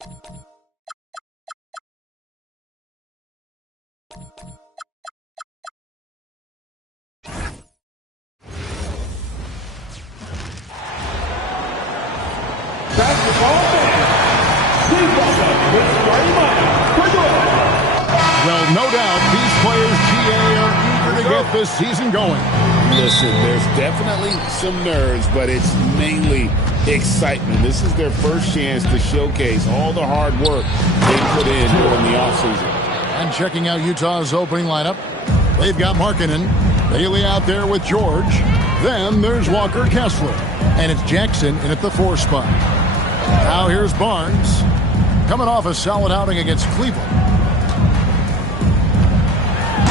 Well, no doubt these players, GA, are eager to get this season going. Listen, there's definitely some nerves, but it's mainly excitement. This is their first chance to showcase all the hard work they put in during the offseason. And checking out Utah's opening lineup, they've got Markkanen, Bailey out there with George. Then there's Walker Kessler, and it's Jackson in at the 4 spot. Now here's Barnes, coming off a solid outing against Cleveland.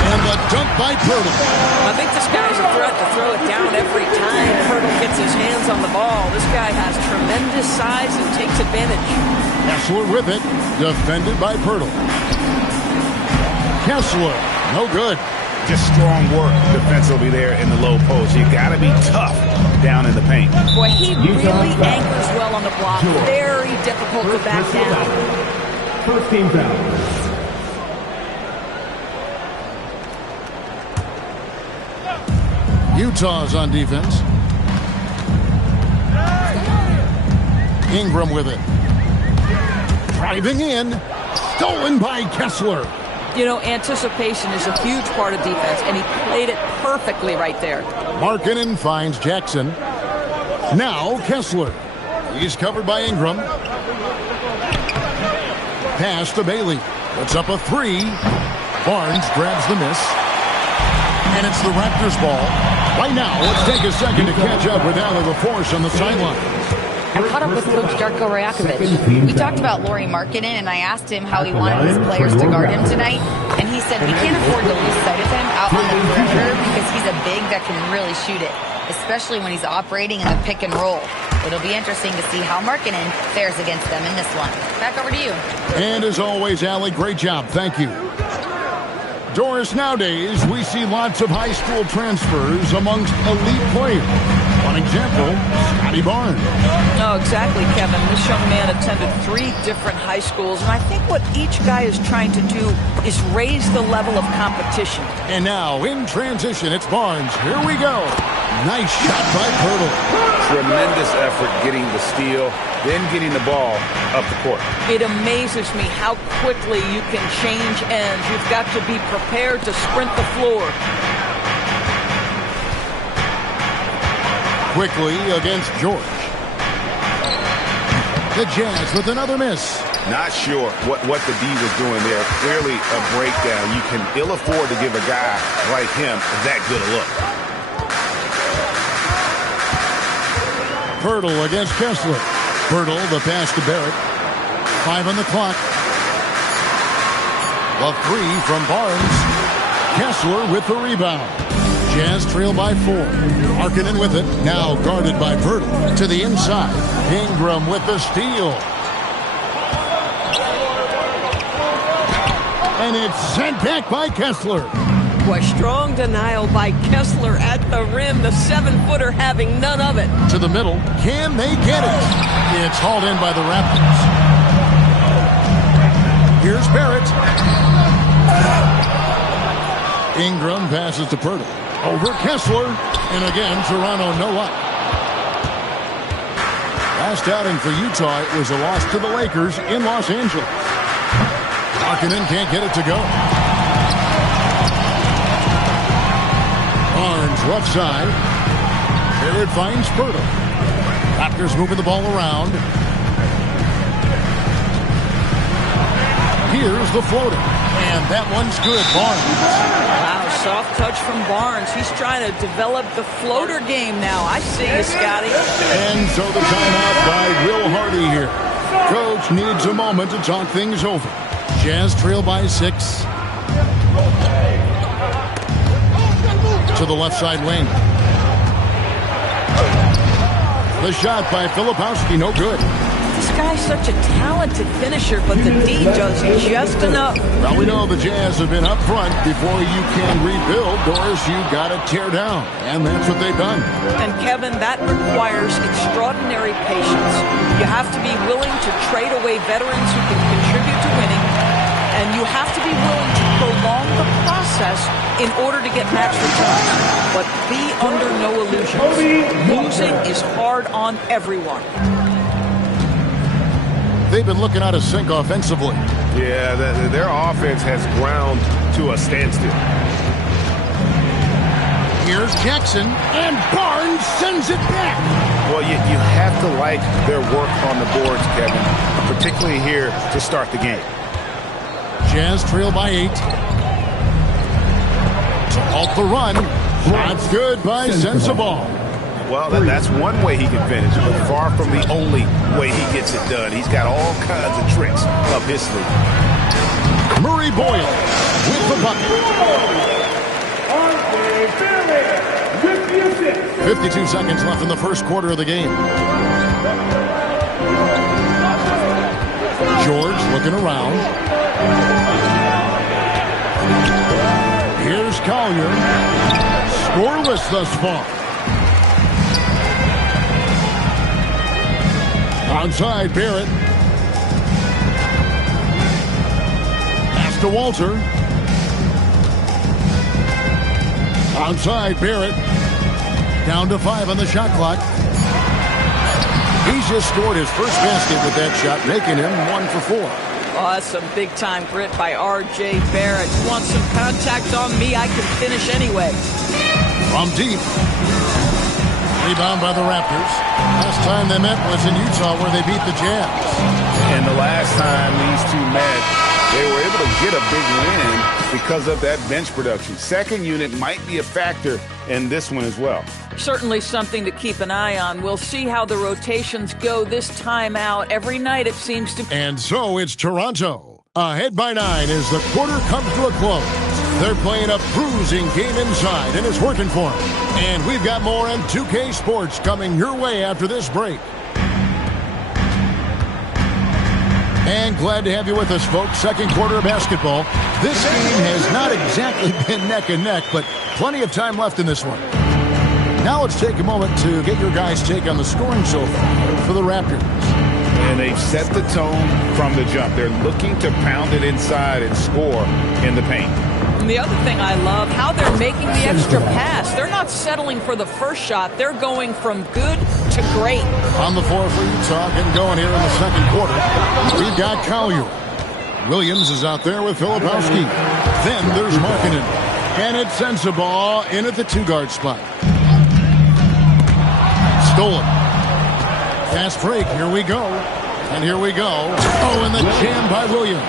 And the dunk by Pirtle. I think this guy's a threat to throw it down every time Pirtle gets his hands on the ball. This guy has tremendous size and takes advantage. Kessler with it, defended by Pirtle. Kessler, no good. Just strong work defensively there in the low post. You got to be tough down in the paint. Boy, he really anchors well on the block. Very difficult to back down. First team foul. Utah's on defense. Ingram with it. Driving in. Stolen by Kessler. You know, anticipation is a huge part of defense, and he played it perfectly right there. Markkanen finds Jackson. Now Kessler. He's covered by Ingram. Pass to Bailey. Puts up a 3. Barnes grabs the miss. And it's the Raptors ball. Right now, let's take a second to catch up with Allie LaForce on the sideline. I caught up with Coach Darko Rajakovic. We talked about Lauri Markkanen, and I asked him how he wanted his players to guard him tonight. And he said we can't afford to lose sight of him out on the perimeter because he's a big that can really shoot it, especially when he's operating in the pick and roll. It'll be interesting to see how Markkanen fares against them in this one. Back over to you. And as always, Allie, great job. Thank you. Doris, nowadays, we see lots of high school transfers amongst elite players. One example, Scotty Barnes. Oh, exactly, Kevin. This young man attended 3 different high schools, and I think what each guy is trying to do is raise the level of competition. And now, in transition, it's Barnes. Here we go. Nice shot by Pirtle. Tremendous effort getting the steal, then getting the ball up the court. It amazes me how quickly you can change ends. You've got to be prepared to sprint the floor. Quickly against George. The Jazz with another miss. Not sure what the D was doing there. Clearly a breakdown. You can ill afford to give a guy like him that good a look. Pirtle against Kessler. Pirtle, the pass to Barrett. 5 on the clock. The 3 from Barnes. Kessler with the rebound. Jazz trail by 4. Markkanen with it. Now guarded by Pirtle. To the inside. Ingram with the steal. And it's sent back by Kessler. Boy, strong denial by Kessler at the rim. The 7-footer having none of it. To the middle. Can they get it? It's hauled in by the Raptors. Here's Barrett. Ingram passes to Pirtle. Over Kessler. And again, Toronto no luck. Last outing for Utah, it was a loss to the Lakers in Los Angeles. Markkanen can't get it to go. Barnes left side. Barrett finds Pirtle. Raptors moving the ball around. Here's the floater. And that one's good. Barnes. Wow, soft touch from Barnes. He's trying to develop the floater game now. I see you, Scotty. And so the timeout by Will Hardy here. Coach needs a moment to talk things over. Jazz trail by 6. To the left side lane. The shot by Filipowski, no good. This guy's such a talented finisher, but the D does just enough. Well, we know the Jazz have been up front. Before you can rebuild, Doris, you got to tear down. And that's what they've done. And Kevin, that requires extraordinary patience. You have to be willing to trade away veterans who can contribute to winning. And you have to be willing to prolong the process in order to get max returns. But be under no illusions. Losing is hard on everyone. They've been looking out of sync offensively. Yeah, their offense has ground to a standstill. Here's Jackson, and Barnes sends it back. Well, you have to like their work on the boards, Kevin, particularly here to start the game. Jazz trail by 8. To halt the run. That's good by Sensabaugh. Well, that's one way he can finish, but far from the only way he gets it done. He's got all kinds of tricks up his sleeve. Murray Boyle with the bucket. 52 seconds left in the first quarter of the game. George looking around. Here's Collier. Scoreless thus far. Outside Barrett. Pass to Walter. Outside Barrett. Down to 5 on the shot clock. He's just scored his first basket with that shot, making him 1 for 4. Oh, that's some big-time grit by R.J. Barrett. You want some contact on me, I can finish anyway. From deep. Rebound by the Raptors. Last time they met was in Utah where they beat the Jazz. And the last time these two met, they were able to get a big win because of that bench production. Second unit might be a factor in this one as well. Certainly something to keep an eye on. We'll see how the rotations go this time out. Every night it seems to... And so it's Toronto. Ahead by 9 as the quarter comes to a close. They're playing a bruising game inside, and it's working for them. And we've got more on 2K Sports coming your way after this break. And glad to have you with us, folks. Second quarter of basketball. This game has not exactly been neck and neck, but plenty of time left in this one. Now let's take a moment to get your guys' take on the scoring so far for the Raptors. And they've set the tone from the jump. They're looking to pound it inside and score in the paint. And the other thing I love, how they're making the extra pass. They're not settling for the first shot. They're going from good to great. On the floor for Utah, getting going here in the second quarter. We've got Collier. Williams is out there with Filipowski. Then there's Markkanen. And it's Sensabaugh in at the 2-guard spot. Stolen. Fast break. Here we go. And here we go. Oh, and the jam by Williams.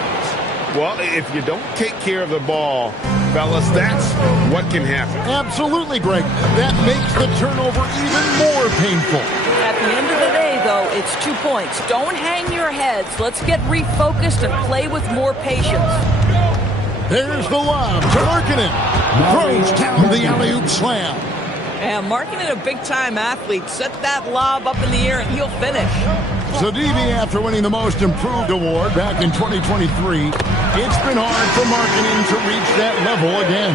Well, if you don't take care of the ball, fellas, that's what can happen. Absolutely, Greg. That makes the turnover even more painful. At the end of the day, though, it's 2 points. Don't hang your heads. Let's get refocused and play with more patience. There's the lob to Markkanen. Throws down the alley-oop slam. And Markkanen, a big-time athlete, set that lob up in the air and he'll finish. Zadivi, after winning the Most Improved award back in 2023, it's been hard for Markkanen to reach that level again.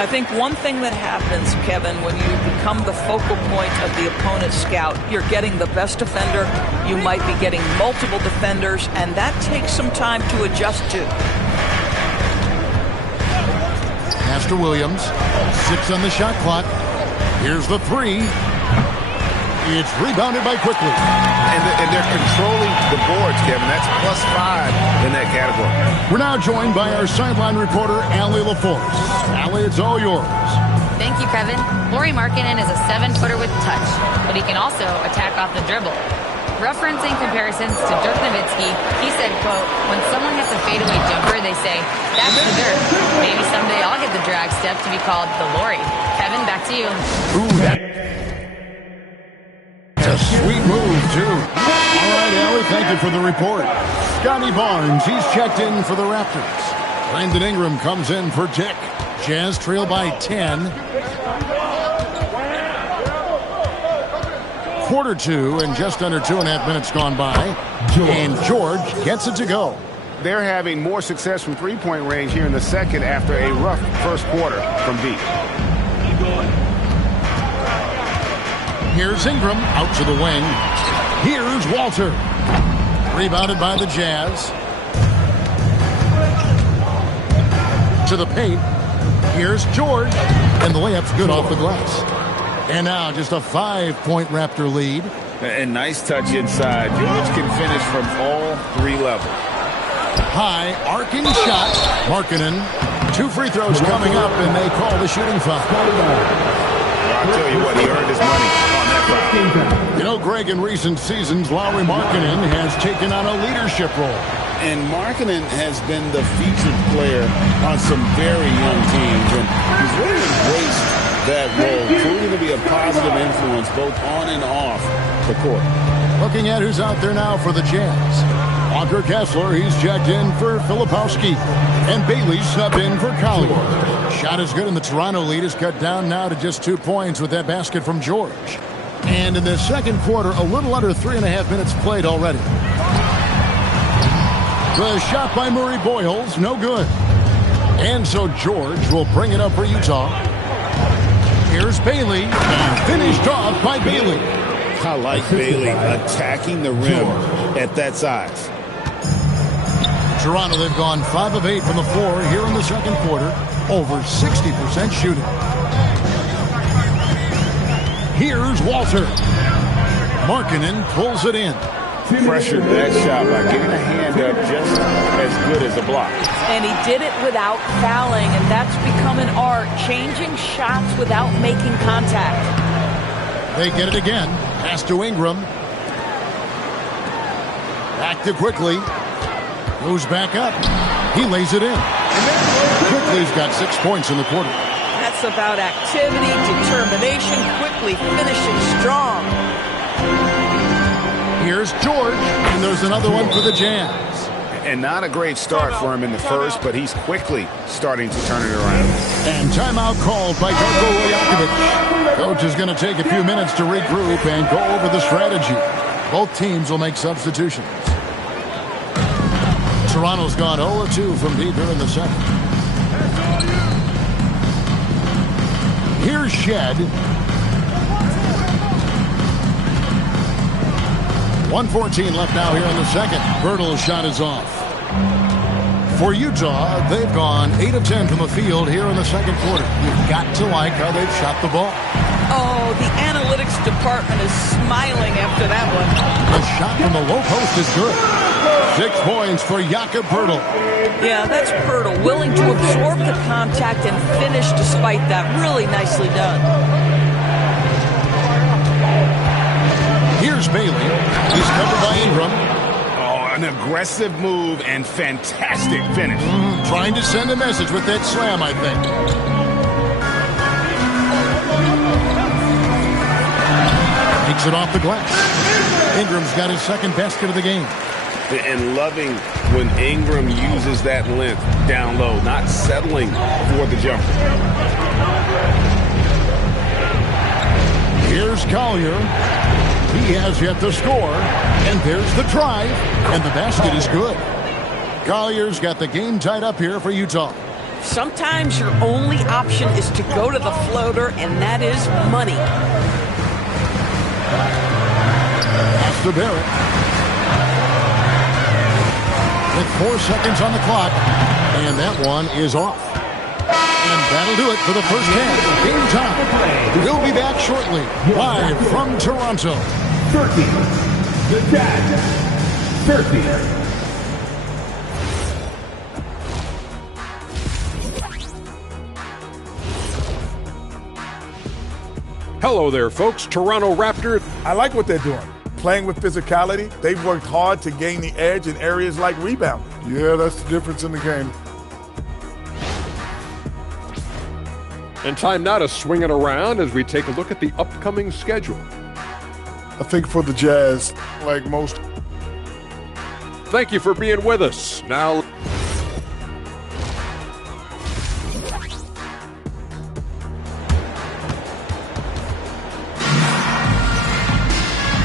I think one thing that happens, Kevin, when you become the focal point of the opponent's scout, you're getting the best defender, you might be getting multiple defenders, and that takes some time to adjust to. Pass to Williams. 6 on the shot clock. Here's the 3. It's rebounded by Quickly. And they're controlling the boards, Kevin. That's +5 in that category. We're now joined by our sideline reporter, Allie LaForce. Allie, it's all yours. Thank you, Kevin. Lauri Markkanen is a 7-footer with touch, but he can also attack off the dribble. Referencing comparisons to Dirk Nowitzki, he said, quote, when someone hits a fadeaway jumper, they say, that's the Dirk. Maybe someday I'll get the drag step to be called the Lauri. Kevin, back to you. Ooh, that's a sweet move, too. All right, Allie, thank you for the report. Scotty Barnes, he's checked in for the Raptors. Brandon Ingram comes in for Dick. Jazz trail by 10. quarter two and just under 2.5 minutes gone by. And George gets it to go. They're having more success from three-point range here in the second after a rough first quarter from deep. Here's Ingram out to the wing. Here's Walter. Rebounded by the Jazz. To the paint. Here's George. And the layup's good off the glass. And now just a 5-point Raptor lead. And nice touch inside. George can finish from all three levels. High arcing shot. Markkanen. 2 free throws coming up, and they call the shooting foul. I'll tell you what, he earned his money on that foul. You know, Greg, in recent seasons, Lauri Markkanen has taken on a leadership role. And Markkanen has been the featured player on some very young teams, and he's really embraced that role, proving to be a positive influence both on and off the court. Looking at who's out there now for the Jazz. Walker Kessler, he's checked in for Filipowski. And Bailey subbed in for Collier. Shot is good, and the Toronto lead is cut down now to just 2 points with that basket from George. And in the second quarter, a little under 3.5 minutes played already. The shot by Murray Boyles, no good. And so George will bring it up for Utah. Here's Bailey, and finished off by Bailey. I like Bailey attacking the rim at that size. Toronto, they've gone 5 of 8 from the floor here in the second quarter. Over 60% shooting. Here's Walter. Markkanen pulls it in. Pressured that shot by getting a hand up just as good as a block. And he did it without fouling, and that's become an art, changing shots without making contact. They get it again. Pass to Ingram. Active quickly. Goes back up. He lays it in. Quickly's got 6 points in the quarter. That's about activity, determination, quickly finishing strong. Here's George, and there's another one for the Jazz. And not a great start for him in the first, but he's quickly starting to turn it around. And timeout called by Darko Rajakovic. Coach is going to take a few minutes to regroup and go over the strategy. Both teams will make substitutions. Toronto's gone 0-2 from deep here in the second. Here's Shed. 1:14 left now here in the second. Bertel's shot is off. For Utah, they've gone 8 of 10 from the field here in the second quarter. You've got to like how they've shot the ball. Oh, the analytics department is smiling after that one. The shot from the low post is good. 6 points for Jakob Bertel. Yeah, that's Bertel, willing to absorb the contact and finish despite that. Really nicely done. Here's Bailey. He's covered by Ingram. Oh, an aggressive move and fantastic finish. Trying to send a message with that slam, I think. Takes it off the glass. Ingram's got his second basket of the game. And loving when Ingram uses that length down low, not settling for the jumper. Here's Collier. He has yet to score. And there's the drive. And the basket is good. Collier's got the game tied up here for Utah. Sometimes your only option is to go to the floater, and that is money. Pass to Barrett. With 4 seconds on the clock. And that one is off. And that'll do it for the first half. Game time. We'll be back shortly. Live from Toronto. 30. The Jazz. 30. Hello there, folks. Toronto Raptors. I like what they're doing. Playing with physicality, they've worked hard to gain the edge in areas like rebounding. Yeah, that's the difference in the game. And time now to swing it around as we take a look at the upcoming schedule. I think for the Jazz, like most. Thank you for being with us. Now,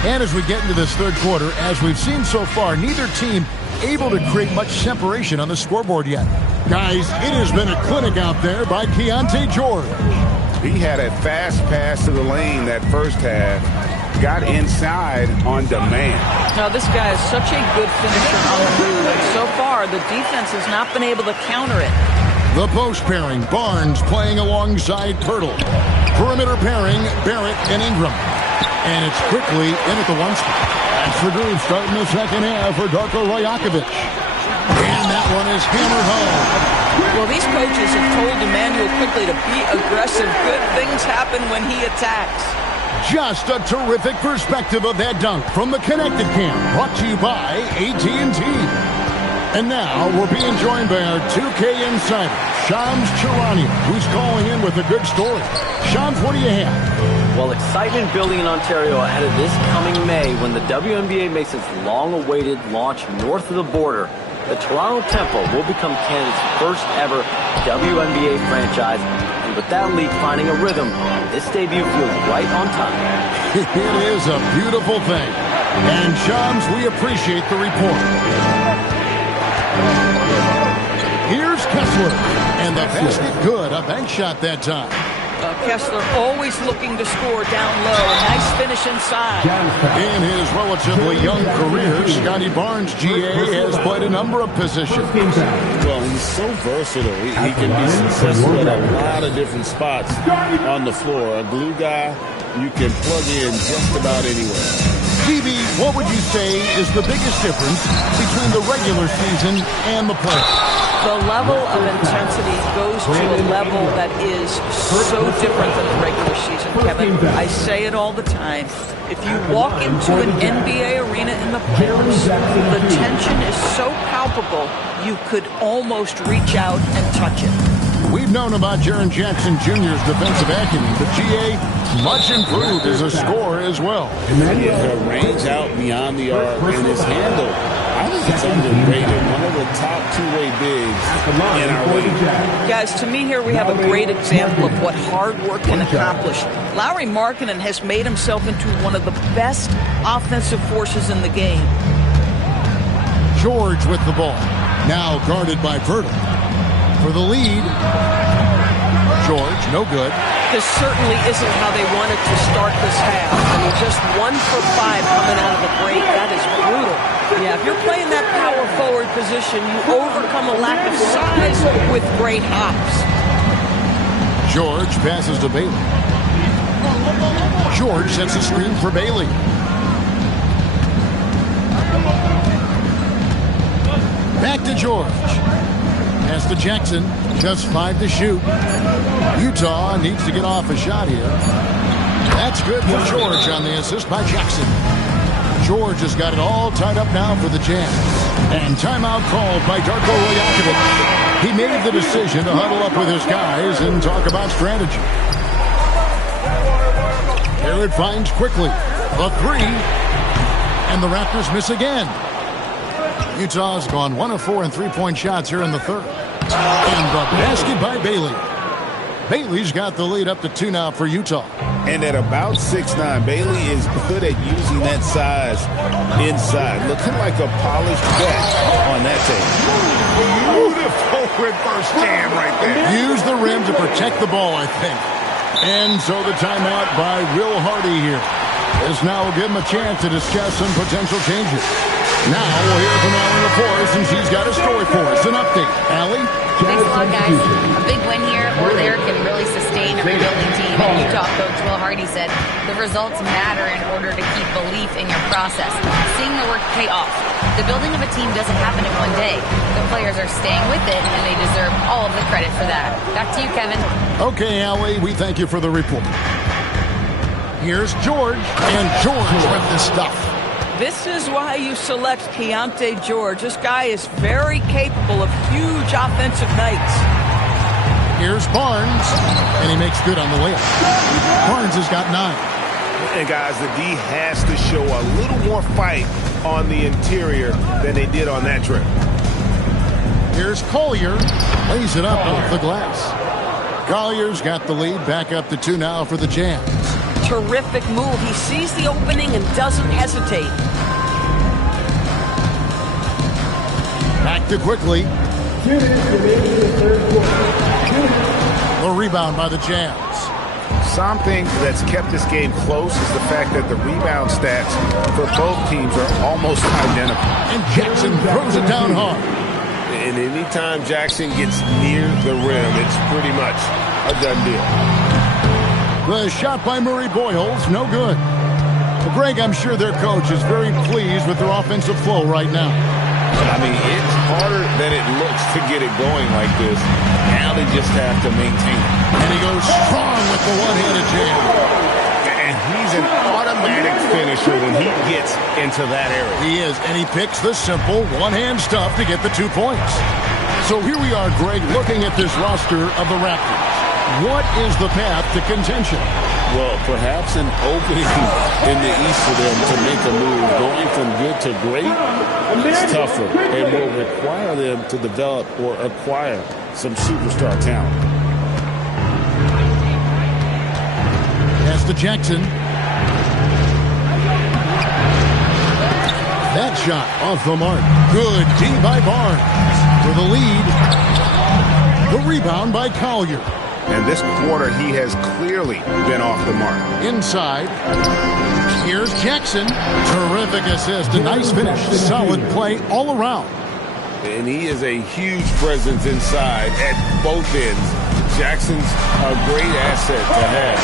And as we get into this third quarter, as we've seen so far, neither team able to create much separation on the scoreboard yet. Guys, it has been a clinic out there by Keontae George. He had a fast pass to the lane that first half. Got inside on demand. Now, this guy is such a good finisher on the move, and so far, the defense has not been able to counter it. The post pairing, Barnes playing alongside Pirtle. Perimeter pairing, Barrett and Ingram. And it's quickly in at the one spot. That's the groove starting the second half for Darko Rajakovic. And that one is hammered home. Well, these coaches have told Emmanuel quickly to be aggressive. Good things happen when he attacks. Just a terrific perspective of that dunk from the Connected Cam, brought to you by AT&T. And now we're being joined by our 2K insider, Shams Charania, who's calling in with a good story. Shams, what do you have? Well, excitement building in Ontario ahead of this coming May when the WNBA makes its long-awaited launch north of the border. The Toronto Temple will become Canada's first ever WNBA franchise. And with that league finding a rhythm, this debut feels right on time. It is a beautiful thing. And Shams, we appreciate the report. Here's Kessler. And the basket good. A bank shot that time. Kessler always looking to score down low. Nice finish inside. In his relatively young career, Scotty Barnes, GA, has played a number of positions. Well, he's so versatile. He can be successful at a lot of different spots on the floor. A glue guy, you can plug in just about anywhere. BB, what would you say is the biggest difference between the regular season and the playoffs? The level of intensity goes to a level that is so different than the regular season, Kevin. I say it all the time. If you walk into an NBA arena in the playoffs, the tension is so palpable, you could almost reach out and touch it. We've known about Jaren Jackson Jr.'s defensive acumen, but GA much improved as a scorer as well. The range out beyond the arc and his handle, I think it's underrated. One of the top two-way bigs in our league. Guys, to me here we have a great example of what hard work can accomplish. Lauri Markkanen has made himself into one of the best offensive forces in the game. George with the ball, now guarded by Pirtle. For the lead, George, no good. This certainly isn't how they wanted to start this half. I mean, just 1 for 5 coming out of the break. That is brutal. Yeah, if you're playing that power forward position, you overcome a lack of size with great hops. George passes to Bailey. George sets a screen for Bailey. Back to George. Pass to Jackson. Just 5 to shoot. Utah needs to get off a shot here. That's good for George on the assist by Jackson. George has got it all tied up now for the Jazz. And timeout called by Darko Rajakovic. He made the decision to huddle up with his guys and talk about strategy. Barrett finds quickly. A 3. And the Raptors miss again. Utah's gone 1 of 4 in three-point shots here in the third. And the basket by Bailey. Bailey's got the lead up to 2 now for Utah. And at about 6'9", Bailey is good at using that size inside. Looking like a polished bet on that tape. Beautiful reverse jam right there. Use the rim to protect the ball, I think. And so the timeout by Will Hardy here. This now will give him a chance to discuss some potential changes. Now we'll hear from Allie LaForce, and she's got a story for us. An update. Allie? Thanks a lot, guys. A big win here or there can really sustain a rebuilding team. And Utah coach Will Hardy said the results matter in order to keep belief in your process. Seeing the work pay off. The building of a team doesn't happen in one day. The players are staying with it, and they deserve all of the credit for that. Back to you, Kevin. Okay, Allie, we thank you for the report. Here's George, and George with the stuff. This is why you select Keontae George. This guy is very capable of huge offensive nights. Here's Barnes, and he makes good on the layup. Barnes has got 9. And guys, the D has to show a little more fight on the interior than they did on that trip. Here's Collier, lays it up off the glass. Collier's got the lead, back up to 2 now for the Jazz. Terrific move. He sees the opening and doesn't hesitate. Back to quickly. 2 minutes remaining in the third quarter. The rebound by the Jazz. Something that's kept this game close is the fact that the rebound stats for both teams are almost identical. And Jackson throws it down hard. And anytime Jackson gets near the rim, it's pretty much a done deal. The shot by Murray Boyles, no good. Well, Greg, I'm sure their coach is very pleased with their offensive flow right now. I mean, it's harder than it looks to get it going like this. Now they just have to maintain it. And he goes strong with the one-handed jam. And he's an automatic finisher when he gets into that area. He is, and he picks the simple one-hand stuff to get the 2 points. So here we are, Greg, looking at this roster of the Raptors. What is the path to contention? Well, perhaps an opening in the East for them to make a move. Going from good to great, it's tougher and will require them to develop or acquire some superstar talent. Pass to Jackson. That shot off the mark. Good D by Barnes for the lead. The rebound by Collier. And this quarter, he has clearly been off the mark. Inside. Here's Jackson. Terrific assist. A nice finish. Solid play all around. And he is a huge presence inside at both ends. Jackson's a great asset to have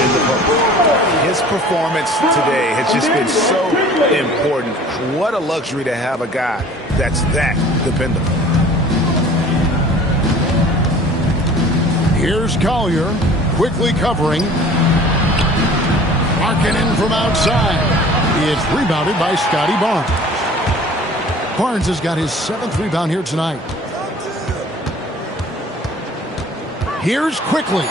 in the post. His performance today has just been so important. What a luxury to have a guy that's that dependable. Here's Collier, quickly covering. Markkanen from outside. It's rebounded by Scotty Barnes. Barnes has got his 7th rebound here tonight. Here's Quickly,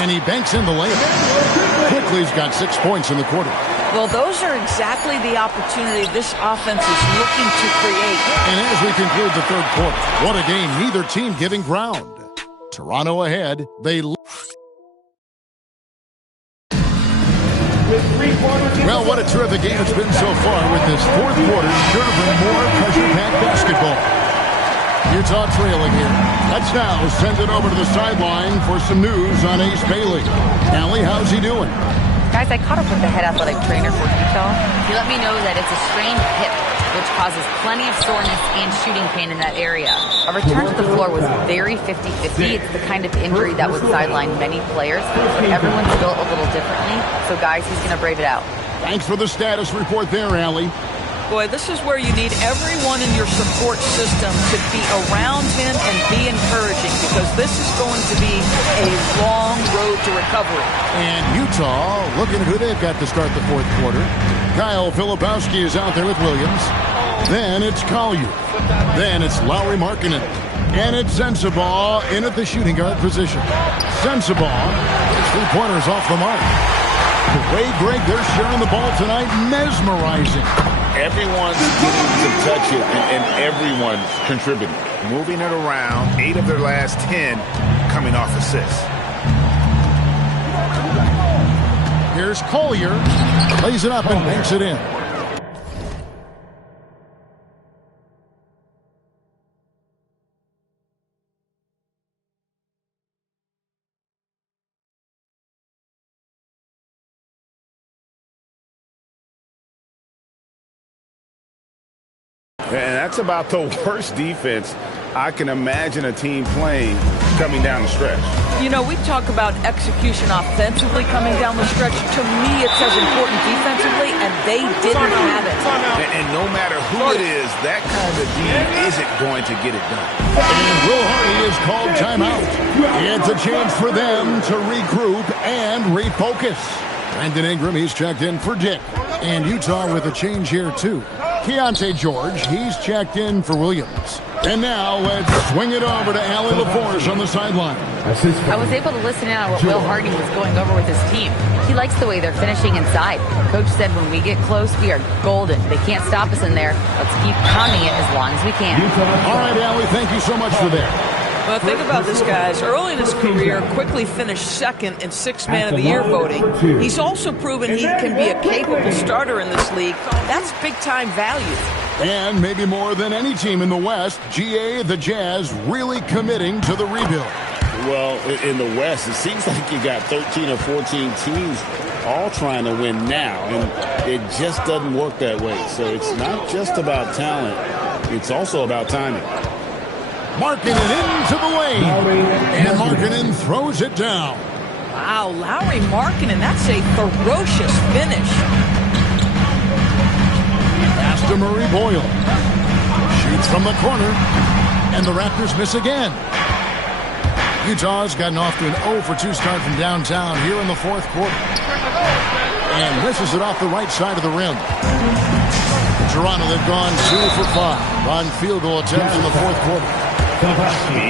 and he banks in the layup. Quickly's got 6 points in the quarter. Well, those are exactly the opportunity this offense is looking to create. And as we conclude the third quarter, what a game, neither team giving ground. Toronto ahead. Well, what a terrific game it's been so far with this fourth quarter. Sure to bring more pressure-packed basketball. Utah trailing here. Let's now send it over to the sideline for some news on Ace Bailey. Allie, how's he doing? Guys, I caught up with the head athletic trainer for Utah. He let me know that it's a strained hip, which causes plenty of soreness and shooting pain in that area. A return to the floor was very 50-50. It's the kind of injury that would sideline many players, but everyone's built a little differently. So, guys, he's going to brave it out. Thanks for the status report there, Allie. Boy, this is where you need everyone in your support system to be around him and be encouraging, because this is going to be a long road to recovery. And Utah, looking at who they've got to start the fourth quarter. Kyle Filipowski is out there with Williams. Then it's Collier. Then it's Lauri Markkanen. And it's Sensabaugh in at the shooting guard position. Sensabaugh, his 3-pointers off the mark. The way, Greg, they're sharing the ball tonight, mesmerizing. Everyone's getting to touch it, and everyone's contributing. Moving it around, 8 of their last 10 coming off assists. Here's Collier. Lays it up and banks it in. And that's about the worst defense I can imagine a team playing coming down the stretch. You know, we talk about execution offensively coming down the stretch. To me, it's as important defensively, and they didn't have it. And no matter who it is, that kind of D isn't going to get it done. And Will Hardy is called timeout. It's a chance for them to regroup and refocus. Brandon Ingram, he's checked in for Dick. And Utah with a change here, too. Keontae George, he's checked in for Williams. And now let's swing it over to Allie LaForce on the sideline. I was able to listen in on what Will Hardy was going over with his team. He likes the way they're finishing inside. Coach said when we get close, we are golden. They can't stop us in there. Let's keep pounding it as long as we can. All right, Allie, thank you so much for that. Well, think about this, guys. Early in his career, quickly finished second in Sixth Man of the Year voting. He's also proven he can be a capable starter in this league. That's big-time value. And maybe more than any team in the West, GA, the Jazz, really committing to the rebuild. Well, in the West, it seems like you got 13 or 14 teams all trying to win now, and it just doesn't work that way. So it's not just about talent. It's also about timing. Markkanen into the lane, and Markkanen throws it down. Wow, Lauri Markkanen, that's a ferocious finish. Pass to Murray Boyle. Shoots from the corner, and the Raptors miss again. Utah's gotten off to an 0-for-2 start from downtown here in the fourth quarter. And misses it off the right side of the rim. Toronto, they've gone 2 for 5 on field goal attempts in the fourth quarter.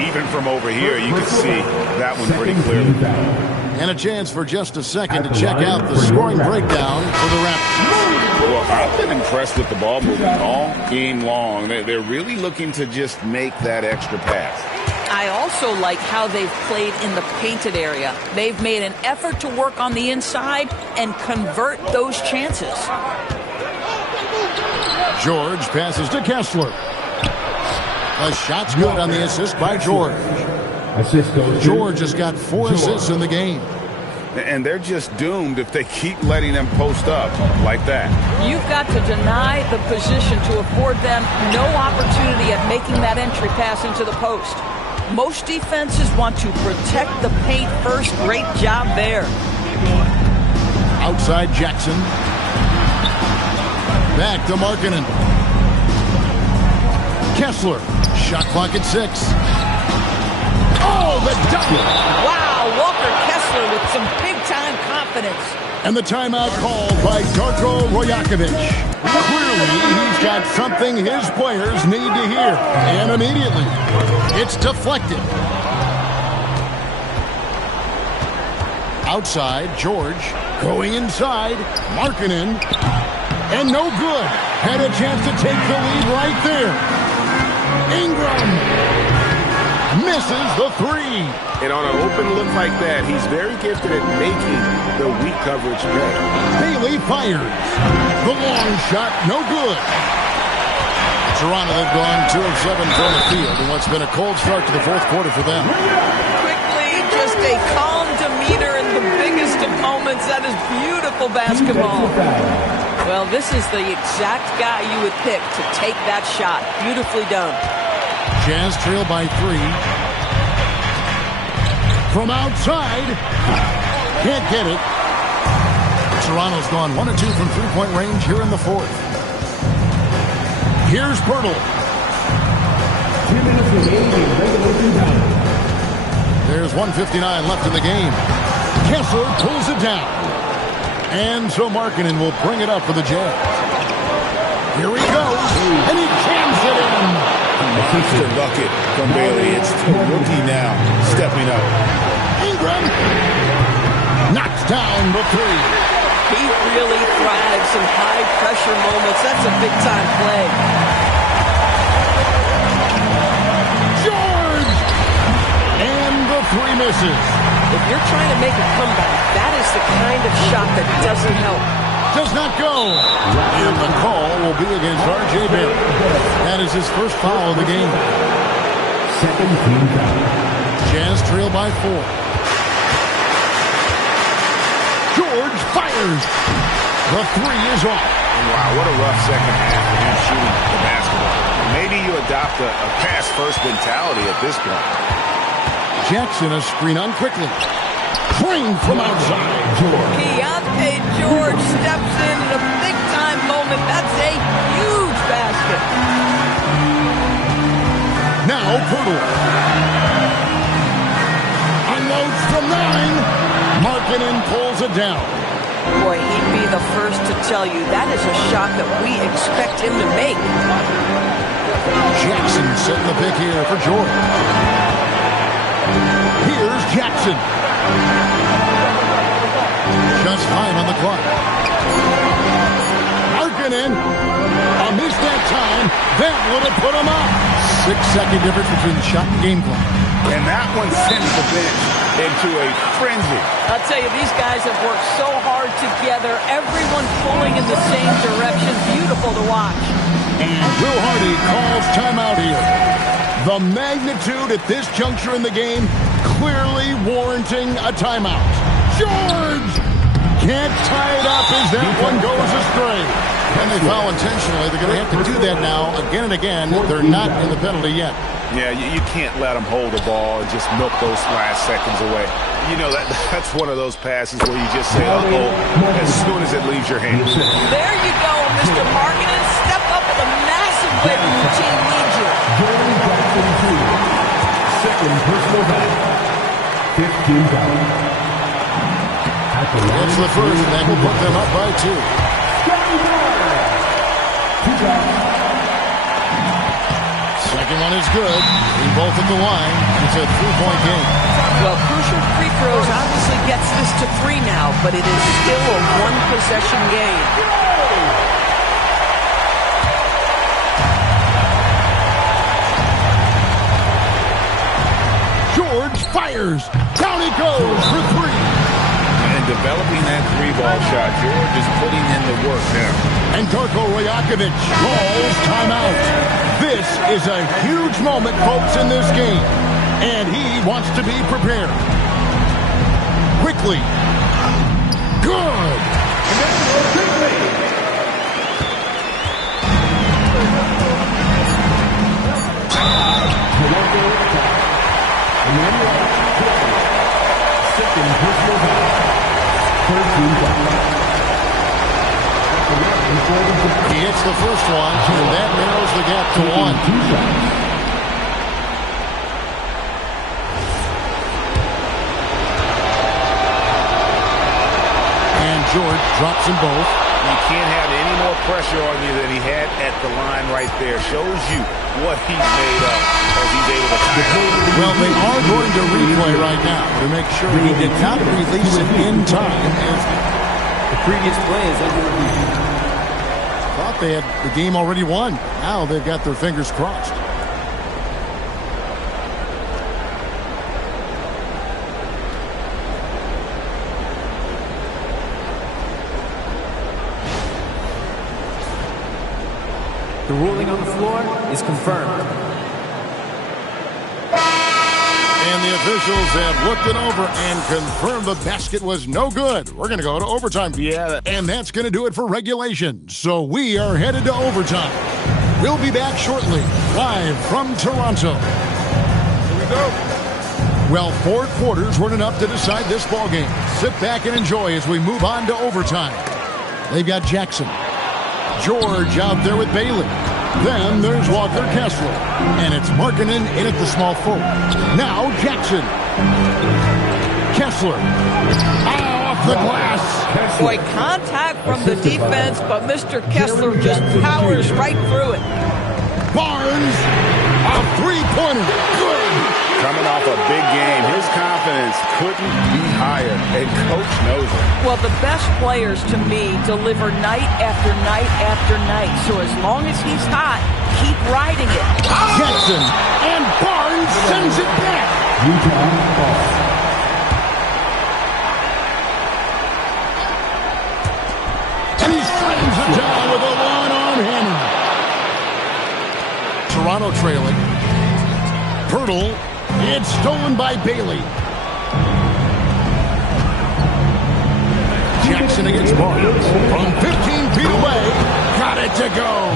Even from over here, you can see that one pretty clearly. And a chance for just a second to check out the scoring breakdown for the Raptors. Well, I've been impressed with the ball movement all game long. They're really looking to just make that extra pass. I also like how they've played in the painted area. They've made an effort to work on the inside and convert those chances. George passes to Kessler. The shot's good on the assist by George. George has got 4 assists in the game. And they're just doomed if they keep letting them post up like that. You've got to deny the position to afford them no opportunity at making that entry pass into the post. Most defenses want to protect the paint first. Great job there. Outside Jackson. Back to Markkanen. Kessler. Shot clock at 6. Oh, the dunk! Wow, Walker Kessler with some big-time confidence. And the timeout called by Darko Rajakovic. Clearly, he's got something his players need to hear. And immediately, it's deflected. Outside, George. Going inside, Markkanen. And no good. Had a chance to take the lead right there. Ingram misses the 3. And on an open look like that, he's very gifted at making the weak coverage pay. Bailey fires. The long shot, no good. Toronto, they've gone 2 of 7 from the field in what's been a cold start to the fourth quarter for them. Quickly, just a calm demeanor in the biggest of moments. That is beautiful basketball. Well, this is the exact guy you would pick to take that shot. Beautifully done. Jazz trail by 3. From outside. Can't get it. Toronto's gone 1 of 2 from three-point range here in the fourth. Here's Pirtle. 2 minutes remaining in regulation time. There's 1:59 left in the game. Kessler pulls it down. And so Markkanen will bring it up for the Jazz. Here he goes. And he jams it in. Monster bucket from Bailey. It's the rookie now stepping up. Ingram knocks down the 3. He really thrives in high-pressure moments. That's a big-time play. George! And the 3 misses. If you're trying to make a comeback, that is the kind of shot that doesn't help. Does not go. And the call will be against R.J. Barrett. That is his first foul of the game. Second team foul. Jazz trail by 4. George fires. The 3 is off. Wow, what a rough second half for him shooting the basketball. Maybe you adopt a pass-first mentality at this point. Jackson a screen on quickly. Trained from outside. George. Keontae George steps in a big-time moment. That's a huge basket. Now Pirtle. Unloads from 9. Markkanen pulls it down. Boy, he'd be the first to tell you that is a shot that we expect him to make. Jackson setting the pick here for George. Here's Jackson. Just 5 on the clock. Markkanen. A miss that time. That would have put him up. 6-second difference between the shot and game clock. And that one sends the bench into a frenzy. I'll tell you, these guys have worked so hard together. Everyone pulling in the same direction. Beautiful to watch. And Drew Hardy calls timeout here. The magnitude at this juncture in the game clearly warranting a timeout. George can't tie it up as that one goes astray. And they foul intentionally. They're going to have to do that now again and again. They're not in the penalty yet. Yeah, you can't let them hold the ball and just milk those last seconds away. You know, that's one of those passes where you just say, uh-oh, as soon as it leaves your hands. There you go, Mr. Markkanen. Step up in a massive way when your team needs you. Second personal foul. 15 foul. That's the first, and that will put them up by 2. Second one is good. We both at the line. It's a 3-point game. Well, crucial free throws obviously gets this to 3 now, but it is still a one-possession game. George fires. Down he goes for 3. And developing that 3-ball shot, George is putting in the work now. And Darko Rajakovic calls timeout. This is a huge moment, folks, in this game. And he wants to be prepared. Quickly. Good. Second personal foul. 13 foul. He hits the first one, and that narrows the gap to 1. And George drops them both. You can't have any more pressure on you than he had at the line right there. Shows you what he's made of as he's able to tie it. Well, they are going to replay right now to make sure he did not release it in time. The previous play is under review. Thought they had the game already won. Now they've got their fingers crossed. The ruling on the floor is confirmed. And the officials have looked it over and confirmed the basket was no good. We're going to go to overtime. Yeah. And that's going to do it for regulation. So we are headed to overtime. We'll be back shortly, live from Toronto. Here we go. Well, 4 quarters weren't enough to decide this ballgame. Sit back and enjoy as we move on to overtime. They've got Jackson. George out there with Bailey. Then there's Walker Kessler. And it's Markkanen in at the small forward. Now Jackson. Kessler. Off the glass. Boy, contact from the defense, but Mr. Kessler just powers right through it. Barnes. A 3-pointer. Good. Coming off a big game, his confidence couldn't be higher, and Coach knows it. Well, the best players, to me, deliver night after night after night. So as long as he's hot, keep riding it. Jackson and Barnes sends it back. And he slams it down with a one-arm hammer. Toronto trailing. Pirtle. It's stolen by Bailey. Jackson against Barnes. From 15 feet away. Got it to go.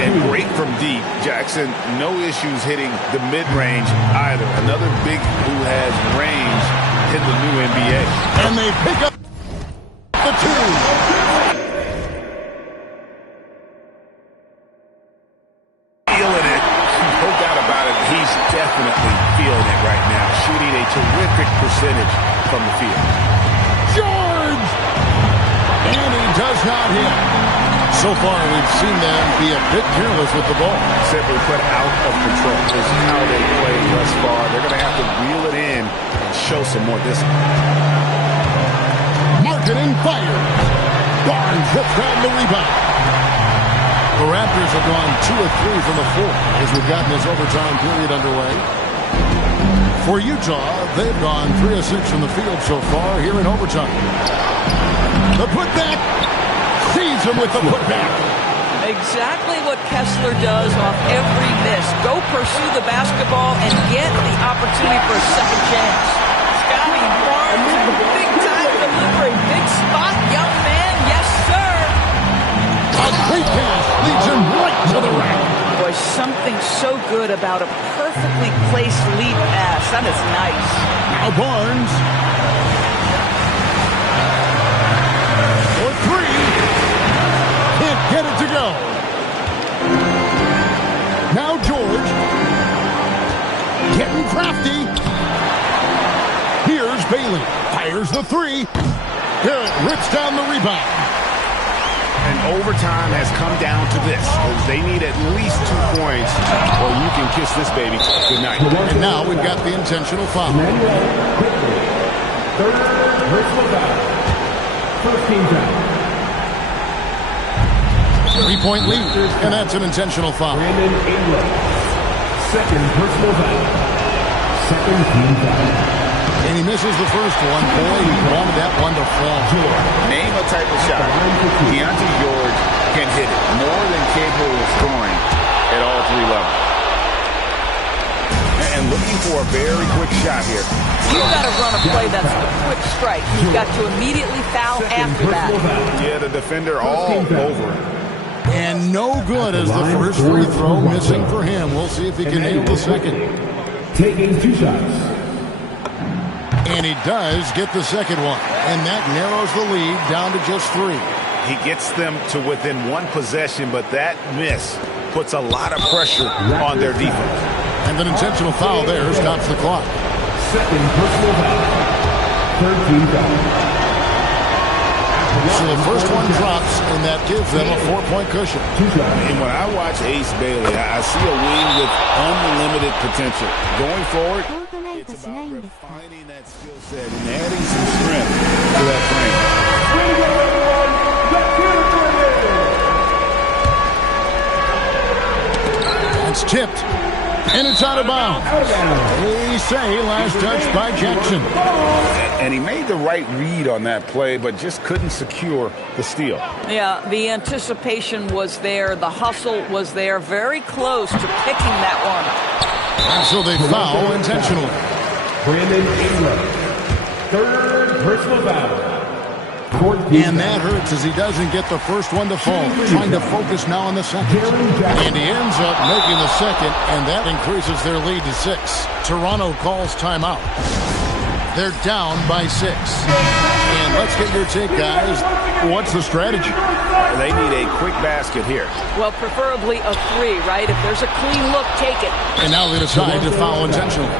And great from deep. Jackson, no issues hitting the mid-range either. Another big who has range in the new NBA. And they pick up the 2. Definitely feeling it right now, shooting a terrific percentage from the field. George! And he does not hit. So far, we've seen them be a bit careless with the ball. Simply put, out of control. This is how they play thus far. They're going to have to reel it in and show some more discipline. Markkanen fires. Barnes hits down the rebound. The Raptors have gone 2 of 3 from the floor as we've gotten this overtime period underway. For Utah, they've gone 3 of 6 from the field so far here in overtime. The putback. Sees him with the putback. Exactly what Kessler does off every miss. Go pursue the basketball and get the opportunity for a second chance. Scotty Barnes, big-time delivery. Big spot, young man. Yes, sir. A great pass leads him right to the rack. Boy, something so good about a perfectly placed lead pass. That is nice. Now Barnes. For 3. Can't get it to go. Now George. Getting crafty. Here's Bailey. Fires the 3. Garrett rips down the rebound. And overtime has come down to this. They need at least 2 points, or you can kiss this baby good night. And now we've got the intentional foul. Third personal foul. First team foul. 3-point lead, and that's an intentional foul. Brandon Ingram. Second personal foul. Second team foul. And he misses the first one. Boy, he wanted that one to fall. Name a type of shot Deontay George can hit it. More than capable of scoring at all 3 levels. And looking for a very quick shot here. You've got to run a play that's a quick strike. You've got to immediately foul after that. Yeah, the defender all over it. And no good as the first free throw missing for him. We'll see if he can nail the second. Taking 2 shots. And he does get the second one. And that narrows the lead down to just 3. He gets them to within 1 possession, but that miss puts a lot of pressure on their defense. And an intentional foul there stops the clock. Second personal foul. Third team foul. So the first one drops, and that gives them a 4-point cushion. And when I watch Ace Bailey, I see a wing with unlimited potential. Going forward, it's about refining that skill set and adding some strength to that frame. It's tipped, and it's out of bounds. They say last touch by Jackson. And he made the right read on that play, but just couldn't secure the steal. Yeah, the anticipation was there. The hustle was there. Very close to picking that one. And so they foul intentionally. Brandon Ingram. Third personal foul. And that hurts as he doesn't get the first one to fall. Trying to focus now on the second. And he ends up making the second, and that increases their lead to 6. Toronto calls timeout. They're down by 6. And let's get your take, guys. What's the strategy? They need a quick basket here. Well, preferably a 3, right? If there's a clean look, take it. And now they decide to foul intentionally.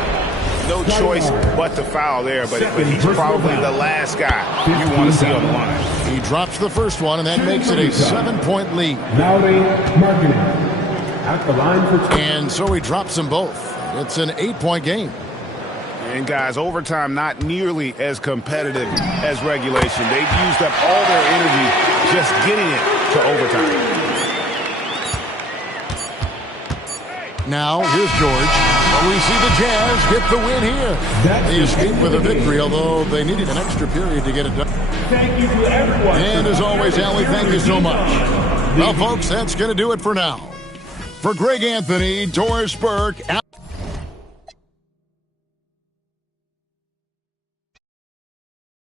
No choice but to foul there, but he's probably the last guy you want to see on the line. He drops the first one, and that makes it a 7-point lead. At the line for 2. And so he drops them both. It's an 8-point game. And guys, overtime not nearly as competitive as regulation. They've used up all their energy just getting it to overtime. Now, here's George. We see the Jazz get the win here. They escape with a victory, although they needed an extra period to get it done. Thank you to everyone. And as always, Allie, thank you so much. Well, folks, that's going to do it for now. For Greg Anthony, Doris Burke,